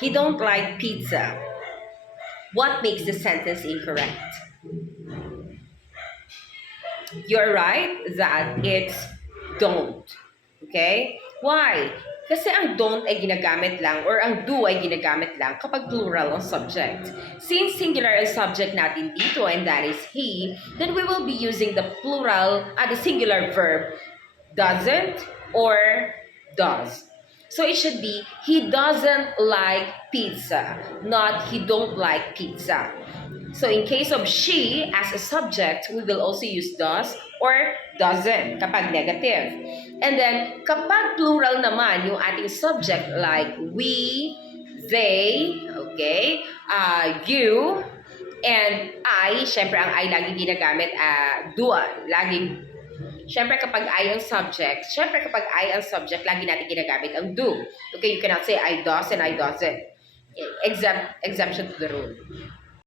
He don't like pizza. What makes the sentence incorrect? You're right that it's don't. Okay? Why? Kasi ang don't ay ginagamit lang or ang do ay ginagamit lang kapag plural ang subject. Since singular ang subject natin dito and that is he, then we will be using the plural, the singular verb doesn't or does. So it should be, he doesn't like pizza, not he don't like pizza. So in case of she as a subject, we will also use does or doesn't kapag negative. And then kapag plural naman yung ating subject like we, they, okay, you, and I, syempre ang I laging ginagamit, do, laging, syempre kapag I ang subject, lagi natin ginagamit ang do. Okay, you cannot say I does and I doesn't. Exemption to the rule.